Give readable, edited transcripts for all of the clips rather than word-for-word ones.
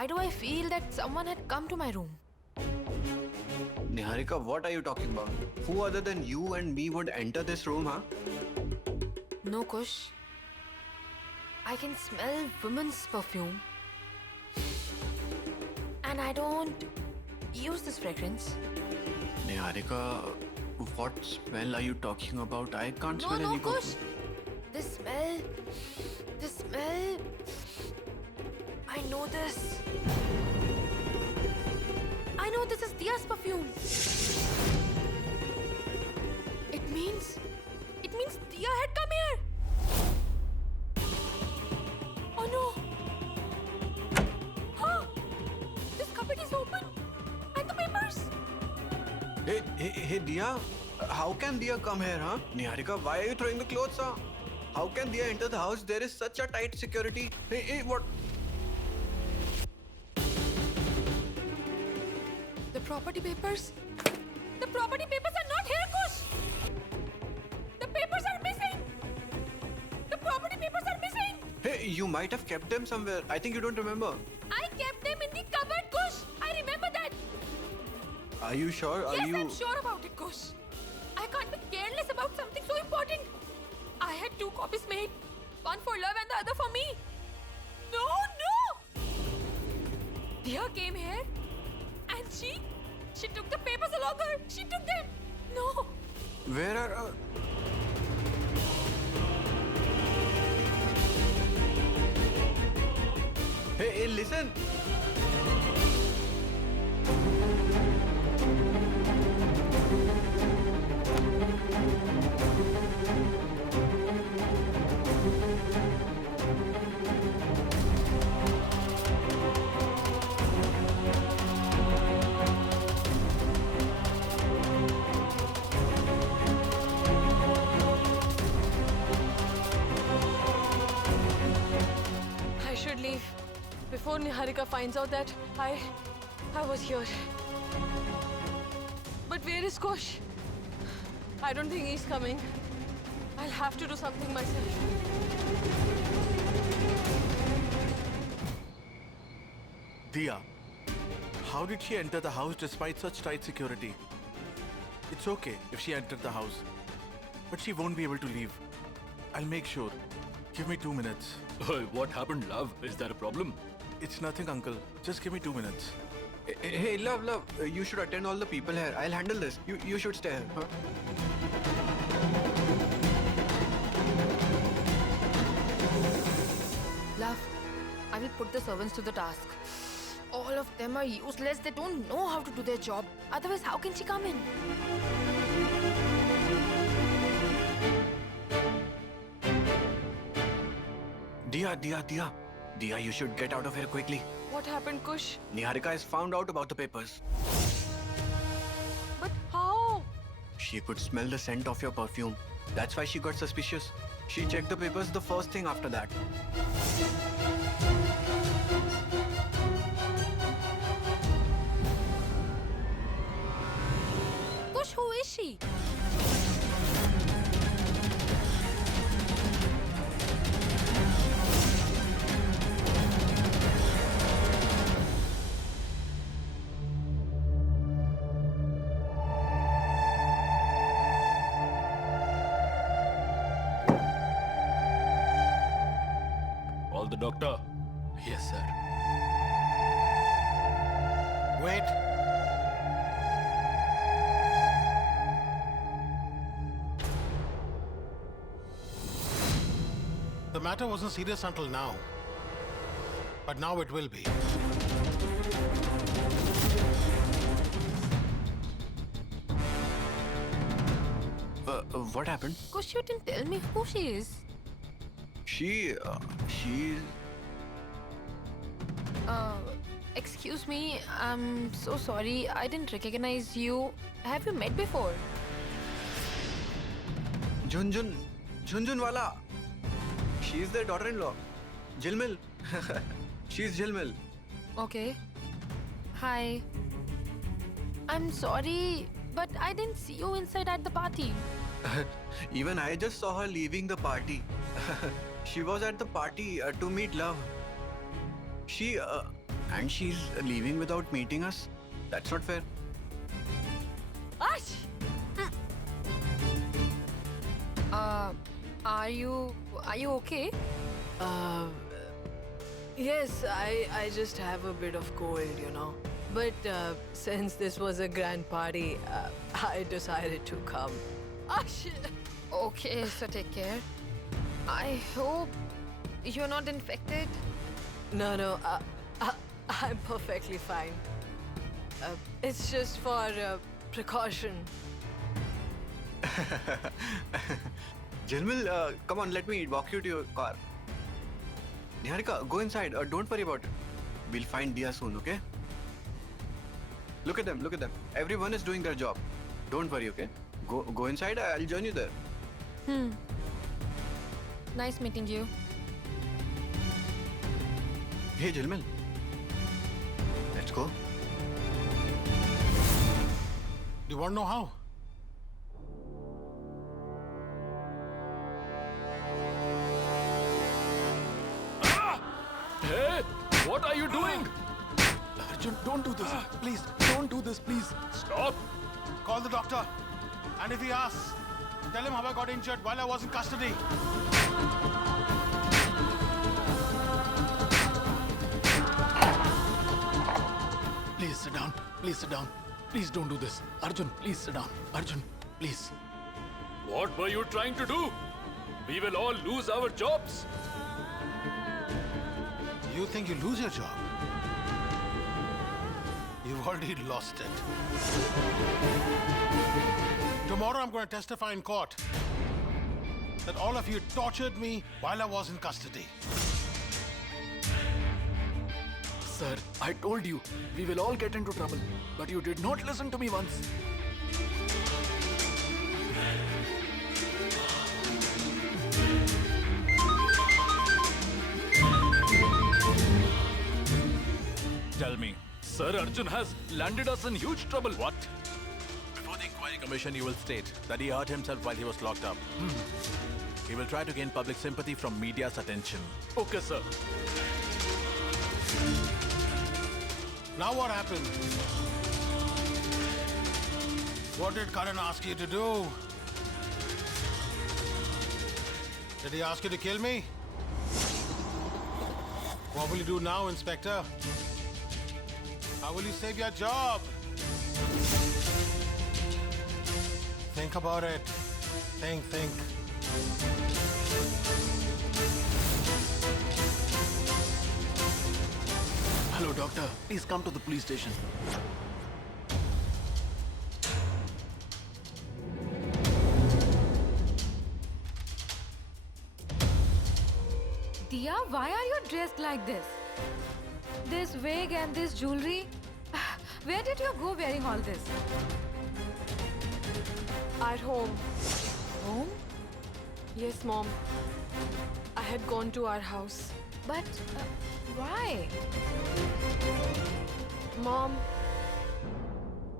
why do I feel that someone had come to my room? Niharika, what are you talking about? Who other than you and me would enter this room, huh? No, Kush. I can smell women's perfume. And I don't use this fragrance. Niharika, what smell are you talking about? I can't smell No, any Kush. perfume. This smell. I know this. I know this is Dia's perfume. It means Dia had come here. Oh no. Huh? This cupboard is open. And the papers. Hey, Dia. How can Dia come here, huh? Niharika, why are you throwing the clothes, huh? How can Dia enter the house? There is such a tight security. Hey, what? The property papers? The property papers are not here, Kush! The papers are missing! The property papers are missing! Hey, you might have kept them somewhere. I think you don't remember. I kept them in the cupboard, Kush! I remember that! Are you sure? Yes, I'm sure about it, Kush. I can't be careless about something so important. I had 2 copies made. One for love and the other for me. No! Dia came here and she took the papers along her. She took them. No. Where are... Hey, listen. I should leave before Niharika finds out that I was here. But where is Kush? I don't think he's coming. I'll have to do something myself. Dia, how did she enter the house despite such tight security? It's okay if she entered the house, but she won't be able to leave. I'll make sure. Give me 2 minutes. What happened, love? Is there a problem? It's nothing, uncle. Just give me 2 minutes. Hey, love. You should attend all the people here. I'll handle this. You should stay here. Huh? Love, I will put the servants to the task. All of them are useless. They don't know how to do their job. Otherwise, how can she come in? Dia, you should get out of here quickly. What happened, Kush? Niharika has found out about the papers. But how? She could smell the scent of your perfume. That's why she got suspicious. She checked the papers the first thing after that. Kush, who is she? Call the doctor. Yes, sir. Wait. The matter wasn't serious until now. But now it will be. What happened? Kush, you didn't tell me who she is. She's... Excuse me, I'm so sorry. I didn't recognize you. Have you met before? Junjun wala. She's their daughter-in-law. Jilmil. She's Jilmil. Okay. Hi. I'm sorry, but I didn't see you inside at the party. Even I just saw her leaving the party. She was at the party to meet love. She And she's leaving without meeting us. That's not fair. Ash! Are you okay? Yes, I just have a bit of cold, you know. But since this was a grand party, I decided to come. Ash! Okay, so take care. I hope you're not infected. No, I'm perfectly fine. It's just for precaution. Jilmil, come on, let me walk you to your car. Niharika, go inside. Don't worry about it. We'll find Dia soon, okay? Look at them, look at them. Everyone is doing their job. Don't worry, okay? Go inside. I'll join you there. Nice meeting you. Hey, Jilmil. Let's go. Do you want to know how? Hey, what are you doing? Arjun, don't do this. Please, don't do this, please. Stop. Call the doctor. And if he asks, tell him how I got injured while I was in custody. Please sit down. Please sit down. Please don't do this. Arjun, please sit down. Arjun, please. What were you trying to do? We will all lose our jobs. You think you lose your job? You've already lost it. Tomorrow I'm going to testify in court that all of you tortured me while I was in custody. Sir, I told you, we will all get into trouble. But you did not listen to me once. Tell me, Sir Arjun has landed us in huge trouble. What? Before the inquiry commission, you will state that he hurt himself while he was locked up. He will try to gain public sympathy from media's attention. Okay, sir. Now what happened? What did Karan ask you to do? Did he ask you to kill me? What will you do now, Inspector? How will you save your job? Think about it. Think. Hello, doctor. Please come to the police station. Dia, why are you dressed like this? This wig and this jewelry? Where did you go wearing all this? At home. Home? Yes, Mom. I had gone to our house. But why? Mom,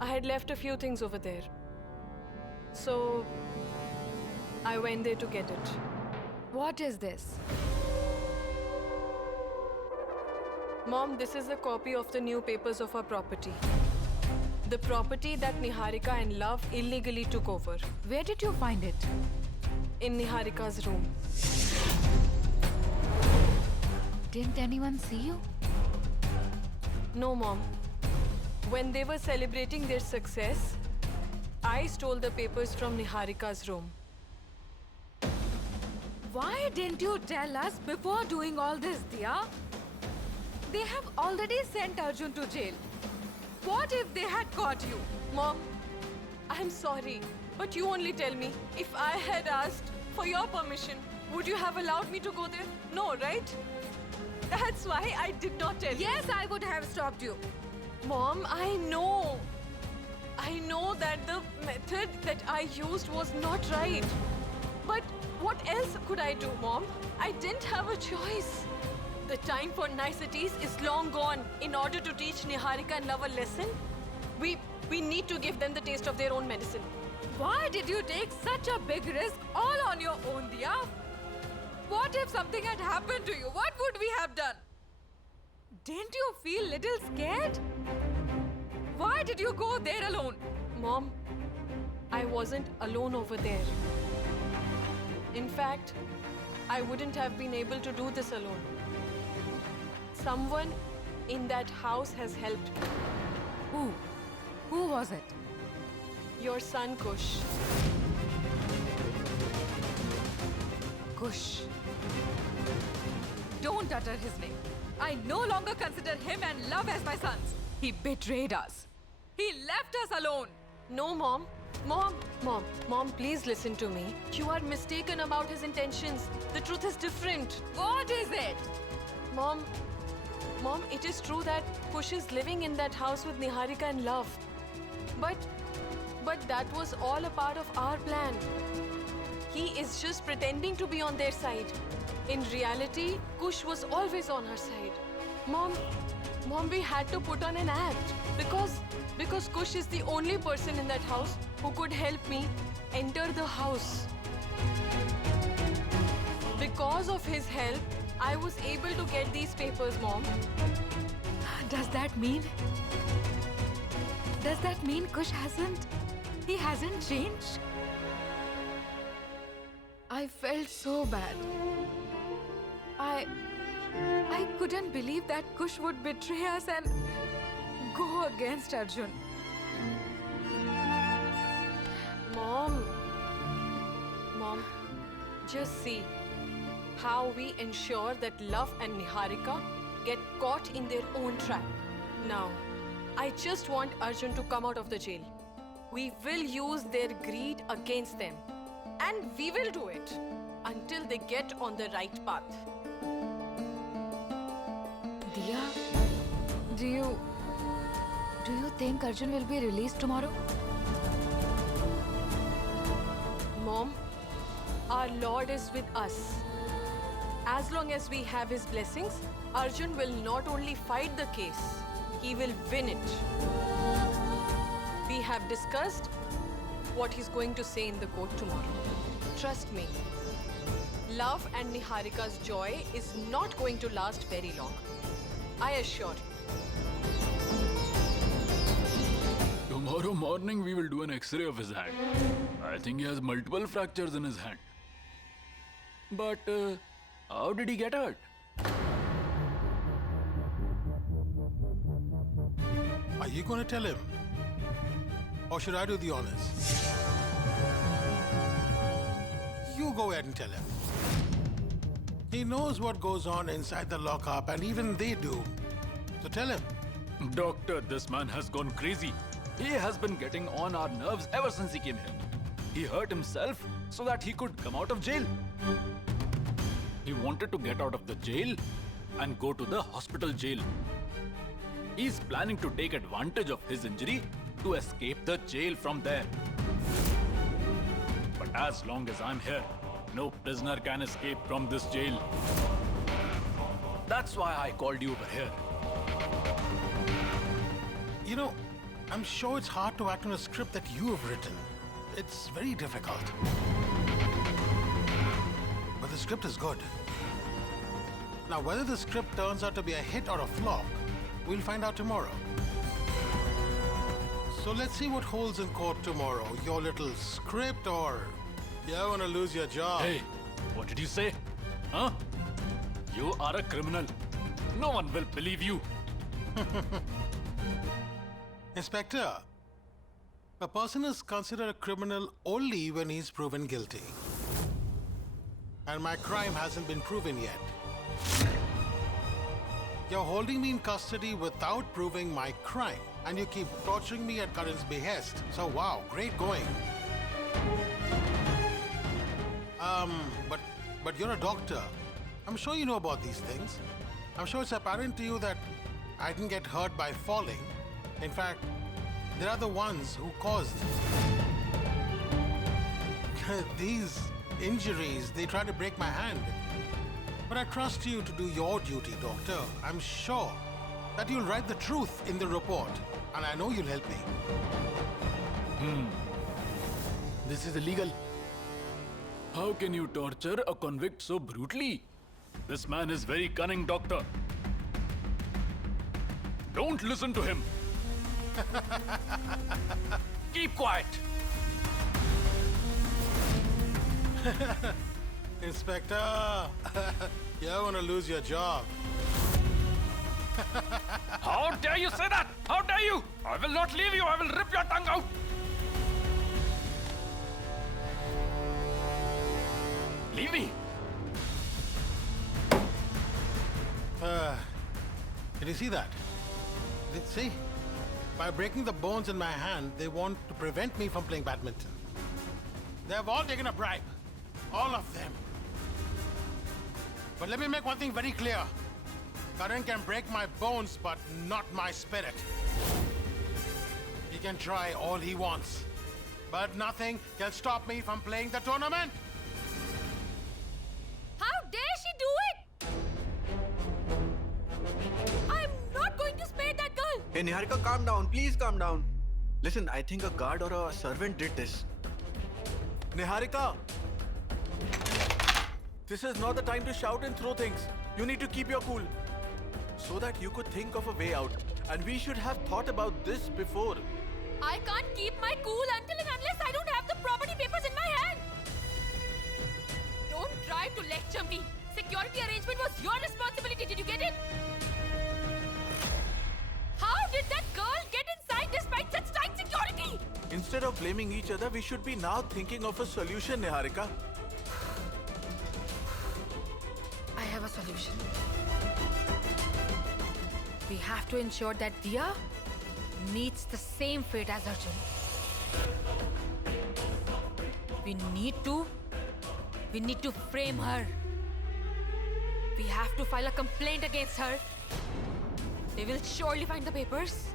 I had left a few things over there. So, I went there to get it. What is this? Mom, this is a copy of the new papers of our property. The property that Niharika and Love illegally took over. Where did you find it? In Niharika's room. Didn't anyone see you? No, Mom. When they were celebrating their success, I stole the papers from Niharika's room. Why didn't you tell us before doing all this, Dia? They have already sent Arjun to jail. What if they had caught you? Mom, I'm sorry, but you only tell me. If I had asked for your permission, would you have allowed me to go there? No, right? That's why I did not tell you. Yes, I would have stopped you. Mom, I know. I know that the method that I used was not right. But what else could I do, Mom? I didn't have a choice. The time for niceties is long gone. In order to teach Niharika and Love a lesson, we need to give them the taste of their own medicine. Why did you take such a big risk all on your own, Dia? What if something had happened to you? What would we have done? Didn't you feel little scared? Why did you go there alone? Mom, I wasn't alone over there. In fact, I wouldn't have been able to do this alone. Someone in that house has helped me. Who? Who was it? Your son, Kush. Kush. Don't utter his name. I no longer consider him and Love as my sons. He betrayed us. He left us alone. No, Mom. Mom, please listen to me. You are mistaken about his intentions. The truth is different. What is it? Mom, it is true that Kush is living in that house with Niharika and Love. But that was all a part of our plan. He is just pretending to be on their side. In reality, Kush was always on her side. Mom, we had to put on an act because Kush is the only person in that house who could help me enter the house. Because of his help, I was able to get these papers, Mom. Does that mean Kush hasn't changed? I felt so bad. I couldn't believe that Kush would betray us and go against Arjun. Mom, just see how we ensure that Love and Niharika get caught in their own trap. Now, I just want Arjun to come out of the jail. We will use their greed against them. And we will do it until they get on the right path. Diya, do you think Arjun will be released tomorrow? Mom, our Lord is with us. As long as we have his blessings, Arjun will not only fight the case, he will win it. We have discussed what he's going to say in the court tomorrow. Trust me, Love and Niharika's joy is not going to last very long. I assure you. Tomorrow morning we will do an X-ray of his hand. I think he has multiple fractures in his hand. But how did he get hurt? Are you going to tell him? Or should I do the honors? You go ahead and tell him. He knows what goes on inside the lockup, and even they do. So tell him. Doctor, this man has gone crazy. He has been getting on our nerves ever since he came here. He hurt himself so that he could come out of jail. He wanted to get out of the jail and go to the hospital jail. He's planning to take advantage of his injury to escape the jail from there. But as long as I'm here, no prisoner can escape from this jail. That's why I called you over here. You know, I'm sure it's hard to act on a script that you have written. It's very difficult. But the script is good. Now, whether the script turns out to be a hit or a flop, we'll find out tomorrow. So let's see what holds in court tomorrow. Your little script, or you're gonna lose your job. Hey, what did you say? Huh? You are a criminal. No one will believe you. Inspector, a person is considered a criminal only when he's proven guilty. And my crime hasn't been proven yet. You're holding me in custody without proving my crime. And you keep torturing me at Karan's behest. So wow, great going. But you're a doctor. I'm sure you know about these things. I'm sure it's apparent to you that I didn't get hurt by falling. In fact, they are the ones who caused these injuries. They tried to break my hand. But I trust you to do your duty, doctor. I'm sure that you'll write the truth in the report. And I know you'll help me. This is illegal. How can you torture a convict so brutally? This man is very cunning, doctor. Don't listen to him. Keep quiet. Inspector, you're gonna lose your job. How dare you say that? How dare you? I will not leave you. I will rip your tongue out. Leave me. Did you see that? See? By breaking the bones in my hand, they want to prevent me from playing badminton. They have all taken a bribe. All of them. But let me make one thing very clear. Karan can break my bones, but not my spirit. He can try all he wants. But nothing can stop me from playing the tournament. How dare she do it? I'm not going to spare that girl. Hey, Niharika, calm down. Please calm down. Listen, I think a guard or a servant did this. Niharika! This is not the time to shout and throw things. You need to keep your cool. So that you could think of a way out. And we should have thought about this before. I can't keep my cool until and unless I don't have the property papers in my hand. Don't try to lecture me. Security arrangement was your responsibility. Did you get it? How did that girl get inside despite such tight security? Instead of blaming each other, we should be now thinking of a solution, Niharika. I have a solution. We have to ensure that Dia meets the same fate as Arjun. We need to frame her. We have to file a complaint against her. They will surely find the papers.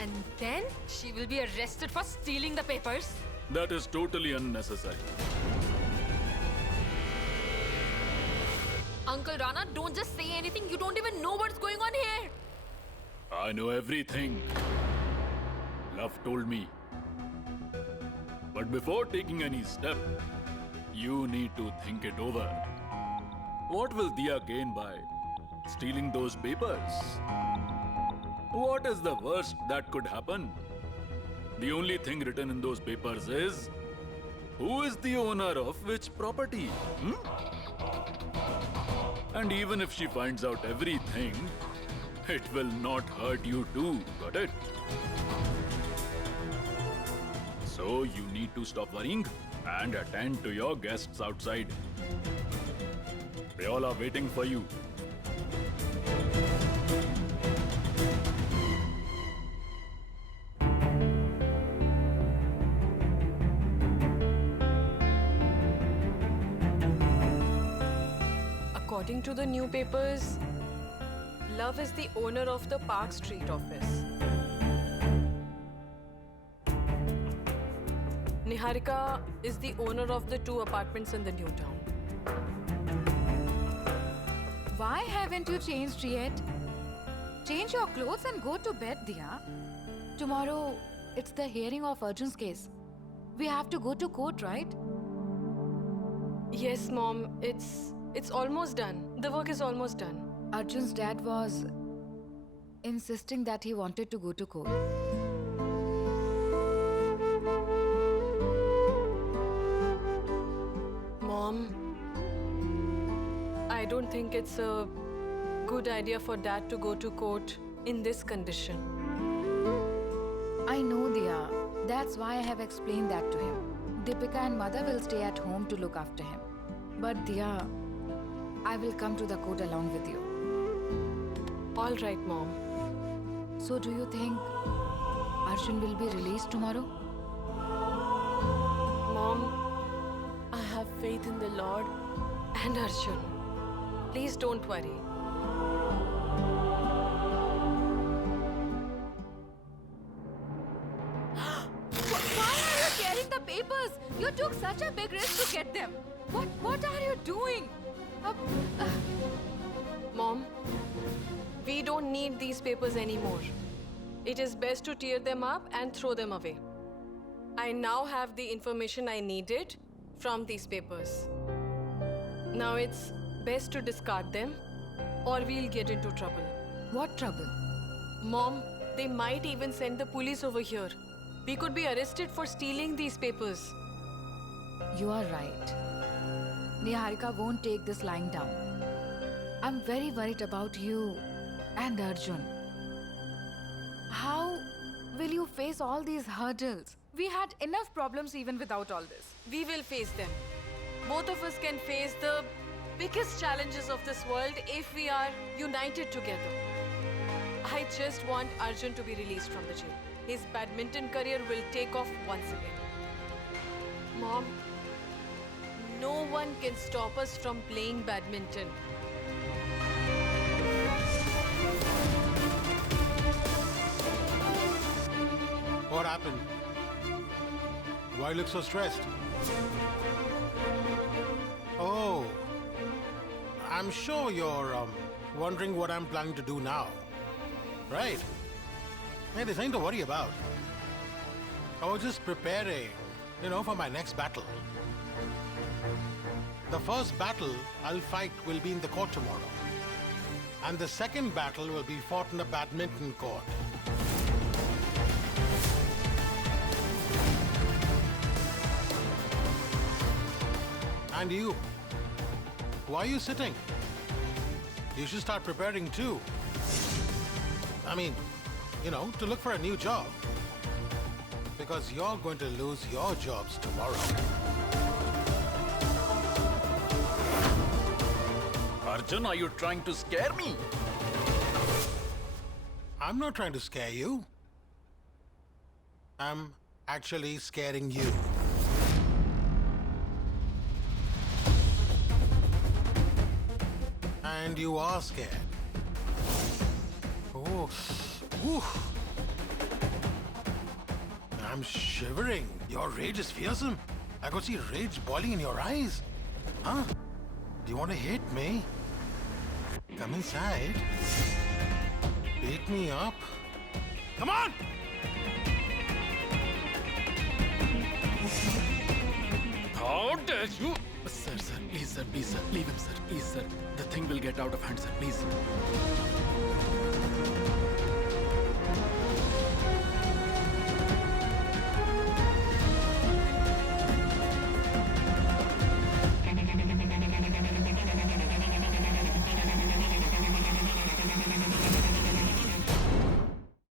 And then she will be arrested for stealing the papers. That is totally unnecessary. Uncle Rana, don't just say anything. You don't even know what's going on here. I know everything. Love told me. But before taking any step, you need to think it over. What will Dia gain by stealing those papers? What is the worst that could happen? The only thing written in those papers is who is the owner of which property? And even if she finds out everything, it will not hurt you too, got it? So you need to stop worrying and attend to your guests outside. They all are waiting for you. According to the new papers, Love is the owner of the Park Street office. Niharika is the owner of the 2 apartments in the new town. Why haven't you changed yet? Change your clothes and go to bed, Dia. Tomorrow, it's the hearing of Arjun's case. We have to go to court, right? Yes, Mom, it's almost done. The work is almost done. Arjun's dad was insisting that he wanted to go to court. Mom, I don't think it's a good idea for Dad to go to court in this condition. I know, Dia. That's why I have explained that to him. Deepika and Mother will stay at home to look after him. But Dia, I will come to the court along with you. All right, Mom. So do you think Arjun will be released tomorrow? Mom, I have faith in the Lord and Arjun. Please don't worry. Why are you carrying the papers? You took such a big risk to get them. What are you doing? Mom, we don't need these papers anymore. It is best to tear them up and throw them away. I now have the information I needed from these papers. Now it's best to discard them or we'll get into trouble. What trouble? Mom, they might even send the police over here. We could be arrested for stealing these papers. You are right. Niharika won't take this lying down. I'm very worried about you and Arjun. How will you face all these hurdles? We had enough problems even without all this. We will face them. Both of us can face the biggest challenges of this world if we are united together. I just want Arjun to be released from the jail. His badminton career will take off once again. Mom, no one can stop us from playing badminton. What happened? Why look so stressed? Oh, I'm sure you're wondering what I'm planning to do now. Right? Hey, there's nothing to worry about. I was just preparing, for my next battle. The first battle I'll fight will be in the court tomorrow. And the second battle will be fought in a badminton court. And you? Why are you sitting? You should start preparing too. I mean, to look for a new job. Because you're going to lose your jobs tomorrow. Arjun, are you trying to scare me? I'm not trying to scare you. I'm actually scaring you. And you are scared. Oh, ooh. I'm shivering. Your rage is fearsome. I could see rage boiling in your eyes. Huh? Do you want to hit me? Come inside. Beat me up. Come on! How dare you? Sir, please, sir, leave him, sir, please, sir. The thing will get out of hand, sir, please.